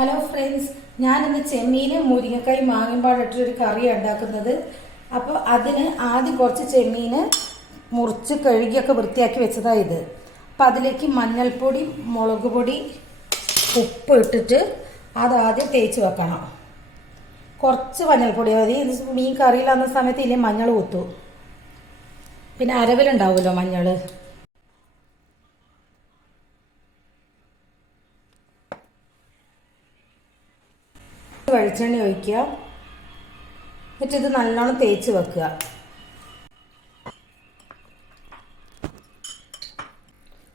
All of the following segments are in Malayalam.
ഹലോ ഫ്രണ്ട്സ്, ഞാനിന്ന് ചെമ്മീനും മുരിങ്ങക്കായും മാങ്ങമ്പാടിട്ടൊരു കറിയാണ് ഉണ്ടാക്കുന്നത്. അപ്പോൾ അതിന് ആദ്യം കുറച്ച് ചെമ്മീൻ മുറിച്ച് കഴുകിയൊക്കെ വൃത്തിയാക്കി വെച്ചതാണ് ഇത്. അപ്പം അതിലേക്ക് മഞ്ഞൾപ്പൊടി, മുളക് പൊടി, ഉപ്പ് ഇട്ടിട്ട് അതാദ്യം തേച്ച് വെക്കണം. കുറച്ച് മഞ്ഞൾപ്പൊടി മതി. മീൻ കറിയിലാകുന്ന സമയത്ത് ഇല്ലേ മഞ്ഞൾ കുത്തു. പിന്നെ അരവിലുണ്ടാവുമല്ലോ മഞ്ഞൾ. വെളിച്ചെണ്ണ ഒഴിക്കുക. എന്നിട്ട് ഇത് നല്ലോണം തേച്ച് വെക്കുക.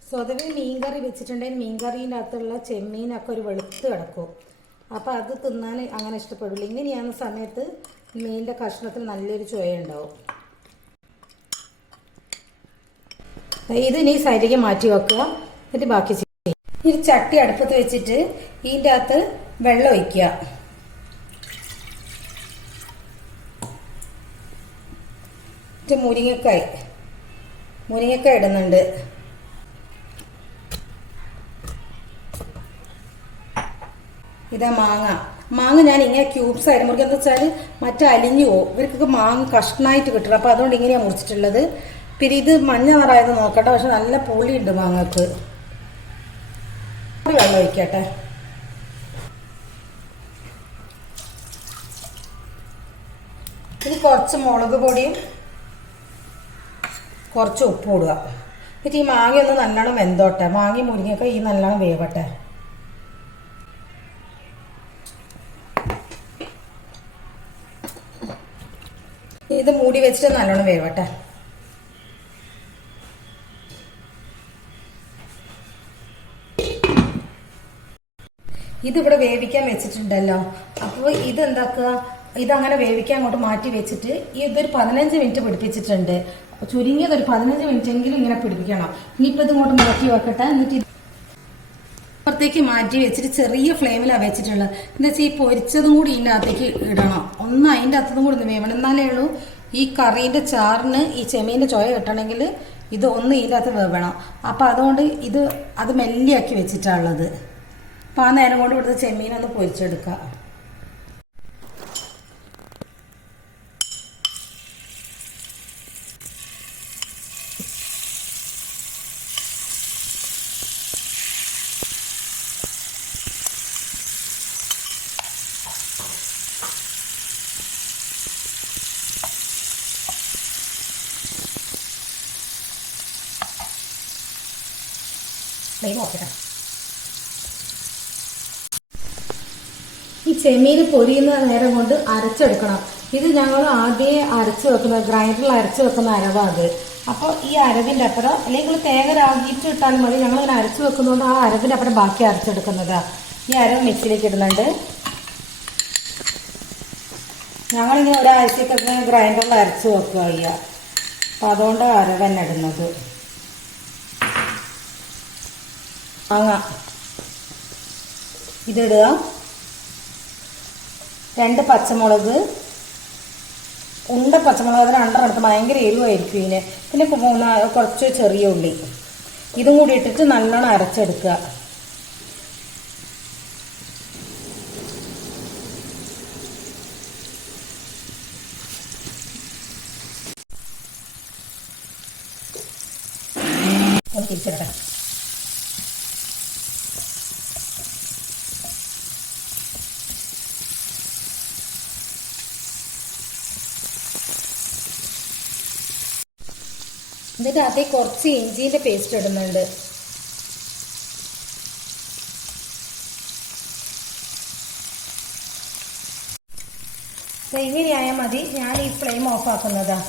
സ്വതവേ മീൻകറി വെച്ചിട്ടുണ്ടെങ്കിൽ മീൻകറീൻ്റെ അകത്തുള്ള ചെമ്മീനൊക്കെ ഒരു വെളുത്ത് കിടക്കും. അപ്പോൾ അത് തിന്നാൻ അങ്ങനെ ഇഷ്ടപ്പെടില്ല. ഇങ്ങനെയാകുന്ന സമയത്ത് മീനിൻ്റെ കഷ്ണത്തിൽ നല്ലൊരു ചുവ ഉണ്ടാവും. ഇത് ഇനി സൈഡിലേക്ക് മാറ്റി വെക്കുക. എന്നിട്ട് ബാക്കി ചെയ്യും. ഈ ചട്ടി അടുപ്പത്ത് വെച്ചിട്ട് ഇതിൻ്റെ അകത്ത് വെള്ളം ഒഴിക്കുക. മുരിങ്ങക്കായ ഇടുന്നുണ്ട്. ഇതാ മാങ്ങ ഞാൻ ഇങ്ങനെ ക്യൂബ്സ് ആയിട്ട് മുറിക്കുക. എന്താ വെച്ചാൽ മറ്റേ അലിഞ്ഞു പോകും. ഇവർക്കൊക്കെ മാങ്ങ കഷ്ണമായിട്ട് കിട്ടും. അപ്പോൾ അതുകൊണ്ട് ഇങ്ങനെയാണ് മുറിച്ചിട്ടുള്ളത്. പിന്നെ ഇത് മഞ്ഞ നിറായത് നോക്കട്ടെ. പക്ഷെ നല്ല പുളിയുണ്ട് മാങ്ങക്ക്. വെള്ളം ഒഴിക്കട്ടെ. ഇനി കുറച്ച് മുളക് പൊടിയും കുറച്ച് ഉപ്പ് ഇടുക. എന്നിട്ട് ഈ മാങ്ങ ഒന്ന് നല്ലോണം വെന്തോട്ടെ. മാങ്ങ മുരിങ്ങയൊക്കെ ഈ നല്ലോണം വേവട്ടെ. ഇത് മൂടി വെച്ചിട്ട് നല്ലോണം വേവട്ടെ. ഇതിവിടെ വേവിക്കാൻ വെച്ചിട്ടുണ്ടല്ലോ. അപ്പോൾ ഇതെന്താക്കുക, ഇതങ്ങനെ വേവിക്കാൻ അങ്ങോട്ട് മാറ്റി വെച്ചിട്ട് ഇതൊരു 15 മിനിറ്റ് പിടിപ്പിച്ചിട്ടുണ്ട്. ചുരുങ്ങിയത് ഒരു 15 മിനിറ്റ് എങ്കിലും ഇങ്ങനെ പിടിപ്പിക്കണം. ഇനിയിപ്പോൾ ഇതിങ്ങോട്ട് മാറ്റി വെക്കട്ടെ. എന്നിട്ട് പുറത്തേക്ക് മാറ്റി വെച്ചിട്ട് ചെറിയ ഫ്ലെയിമിലാണ് വെച്ചിട്ടുള്ളത്. എന്താ വെച്ചാൽ ഈ പൊരിച്ചതും കൂടി ഇതിൻ്റെ അകത്തേക്ക് ഇടണം. ഒന്ന് അതിൻ്റെ അകത്തും കൂടി ഒന്ന് വേവണം. എന്നാലേ ഉള്ളൂ ഈ കറീൻ്റെ ചാറിന് ഈ ചെമ്മീൻ്റെ ചുവ കിട്ടണമെങ്കിൽ ഇത് ഒന്ന് ഇതിൻ്റെ അകത്ത് വേവണം. അപ്പം അതുകൊണ്ട് അത് മെല്ലിയാക്കി വെച്ചിട്ടുള്ളത്. അപ്പം ആ നേരം കൊണ്ട് ഇവിടുത്തെ ചെമ്മീനൊന്ന് പൊരിച്ചെടുക്കുക. ഈ ചെമ്മീൻ പൊരിയുന്ന നേരം കൊണ്ട് അരച്ചെടുക്കണം. ഇത് ഞങ്ങൾ ആദ്യം അരച്ച് വെക്കുന്ന ഗ്രൈൻഡറിൽ അരച്ച് വെക്കുന്ന അരവാണ്. അപ്പോൾ ഈ അരവിൻ്റെ അപ്പുറം അല്ലെങ്കിൽ തേങ്ങ രാഗിയിട്ട് ഇട്ടാലും മതി. ഞങ്ങളിങ്ങനെ അരച്ച് വെക്കുന്നതുകൊണ്ട് ആ അരവിൻ്റെ അപ്പുറം ബാക്കി അരച്ചെടുക്കുന്നതാണ്. ഈ അരവ് മിക്സിയിലേക്ക് ഇടുന്നുണ്ട്. ഞങ്ങളിങ്ങനെ ഒരാഴ്ചക്കൊക്കെ ഗ്രൈൻഡറിൽ അരച്ച് വെക്കുക ചെയ്യുക. അപ്പം അതുകൊണ്ടാണ് അരവ് തന്നെ ഇടുന്നത്. മാങ്ങ ഇതിടുക. 2 പച്ചമുളക്, പച്ചമുളക് അതിന് രണ്ടെടുത്ത് ഭയങ്കര എരിവായിരിക്കും ഇതിന്. പിന്നെ കുറച്ച് ചെറിയ ഉള്ളി ഇതും കൂടി ഇട്ടിട്ട് നല്ലോണം അരച്ചെടുക്കുക. തിരിച്ചിടട്ടെ. എന്നിട്ട് അതേ കുറച്ച് ഇഞ്ചിൻ്റെ പേസ്റ്റ് ഇടുന്നുണ്ട്. ഇങ്ങനെയായാൽ മതി. ഞാൻ ഈ ഫ്ലെയിം ഓഫ് ആക്കുന്നതാ.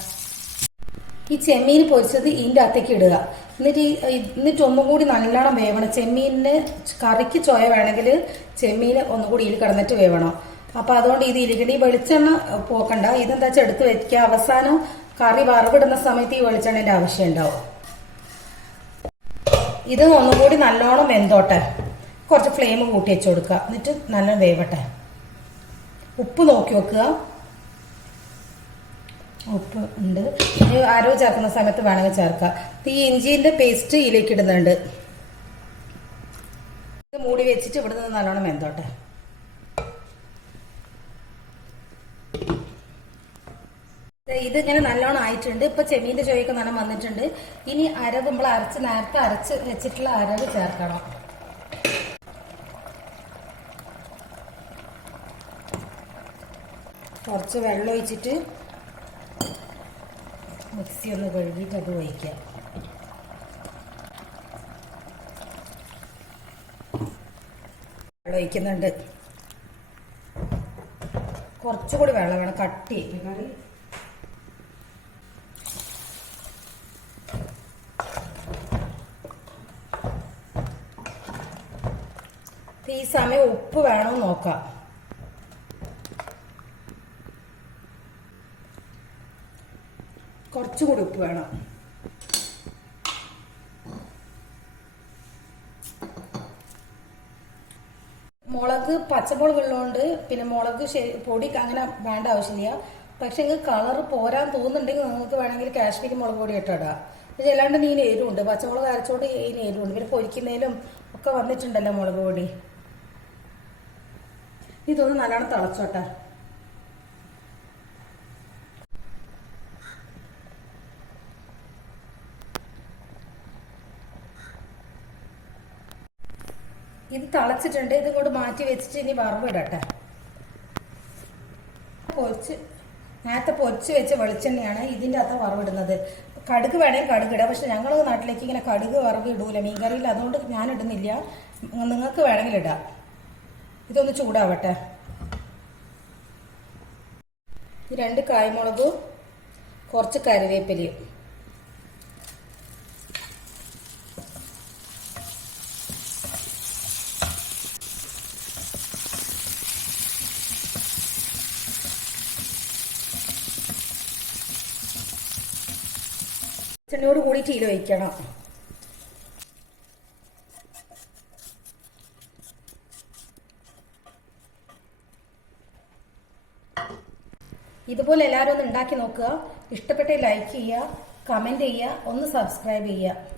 ഈ ചെമ്മീൻ പൊരിച്ചത് ഇതിൻ്റെ അകത്തേക്ക് ഇടുക. എന്നിട്ട് ഒന്നും കൂടി നല്ലോണം വേവണം. ചെമ്മീനിന് കറിക്ക് ചോയ വേണമെങ്കിൽ ചെമ്മീൻ ഒന്നുകൂടി ഇതിൽ കിടന്നിട്ട് വേവണം. അപ്പോൾ അതുകൊണ്ട് ഇത് ഇരിക്കട്ടെ. ഈ വെളിച്ചെണ്ണ പോക്കണ്ട. ഇതെന്താ വെച്ചാൽ എടുത്ത് വെക്കുക. അവസാനം കറി വറവിടുന്ന സമയത്ത് ഈ വെളിച്ചെണ്ണേൻ്റെ ആവശ്യം ഉണ്ടാവും. ഇത് ഒന്നുകൂടി നല്ലോണം വെന്തോട്ടെ. കുറച്ച് ഫ്ലെയിം കൂട്ടി വെച്ച് കൊടുക്കുക. എന്നിട്ട് നല്ല വേവട്ടെ. ഉപ്പ് നോക്കി വെക്കുക. ഉപ്പ് ഉണ്ട്. അരവ് ചേർക്കുന്ന സമയത്ത് വേണമെങ്കിൽ ചേർക്കുക. ഈ ഇഞ്ചിൻ്റെ പേസ്റ്റ് ഇതിലേക്ക് ഇടുന്നുണ്ട്. മൂടി വെച്ചിട്ട് ഇവിടെ നിന്ന് നല്ലോണം വെന്തോട്ടെ. ഇത് ഇങ്ങനെ നല്ലോണം ആയിട്ടുണ്ട്. ഇപ്പൊ ചെമ്മീന്റെ ചോയൊക്കെ നനം വന്നിട്ടുണ്ട്. ഇനി അരവ് നമ്മൾ നേരത്തെ അരച്ച് വെച്ചിട്ടുള്ള അരവ് ചേർക്കണം. കുറച്ച് വെള്ളം ഒഴിച്ചിട്ട് മിക്സി ഒന്ന് കഴുകിയിട്ട് അത് ഒഴിക്കാം. വെള്ളം ഒഴിക്കുന്നുണ്ട്. കുറച്ചുകൂടി വെള്ളം വേണം, കട്ടി കറി. ഈ സമയം ഉപ്പ് വേണമെന്ന് നോക്കാം. കുറച്ചുകൂടി ഉപ്പ് വേണം. മുളക് പച്ചമുളക് ഉള്ളതുകൊണ്ട് പിന്നെ മുളക് പൊടി അങ്ങനെ വേണ്ട ആവശ്യമില്ല. പക്ഷെ നിങ്ങൾക്ക് കളർ പോരാൻ തോന്നുന്നുണ്ടെങ്കിൽ നിങ്ങൾക്ക് വേണമെങ്കിൽ കാശ്മീരി മുളക് പൊടി ഇട്ടിടാം. പക്ഷെ അല്ലാണ്ട് നീ എരിവുണ്ട്, പച്ചമുളക് അരച്ചോണ്ട് ഇതിന് എരിവുണ്ട്. പിന്നെ പൊരിക്കുന്നതിലും ഒക്കെ വന്നിട്ടുണ്ടല്ലോ മുളക് പൊടി. ഇതൊന്ന് നല്ലോണം തിളച്ചോട്ടെ. ഇത് തിളച്ചിട്ടുണ്ട്. ഇത് ഇങ്ങോട്ട് മാറ്റി വെച്ചിട്ട് ഇനി വറവിടട്ടെ. നേരത്തെ പൊരിച്ച് വെച്ച വെളിച്ചെണ്ണയാണ് ഇതിൻ്റെ അകത്ത് വറവിടുന്നത്. കടുക് വേണമെങ്കിൽ കടുകിടാം. പക്ഷെ ഞങ്ങൾ നാട്ടിലേക്ക് ഇങ്ങനെ കടുക് വറവ് ഇടൂല മീൻകറിയിൽ, അതുകൊണ്ട് ഞാൻ ഇടുന്നില്ല. നിങ്ങൾക്ക് വേണമെങ്കിൽ ഇടാം. ഇതൊന്ന് ചൂടാവട്ടെ. 2 കായ്മുളകും കുറച്ച് കറിവേപ്പിലയും ചെണ്ണയോട് കൂടി ചീല വയ്ക്കണം. ഇതുപോലെ എല്ലാവരും ഒന്ന് ഉണ്ടാക്കി നോക്കുക. ഇഷ്ടപ്പെട്ട ലൈക്ക് ചെയ്യുക, കമന്റ് ചെയ്യുക, ഒന്ന് സബ്സ്ക്രൈബ് ചെയ്യുക.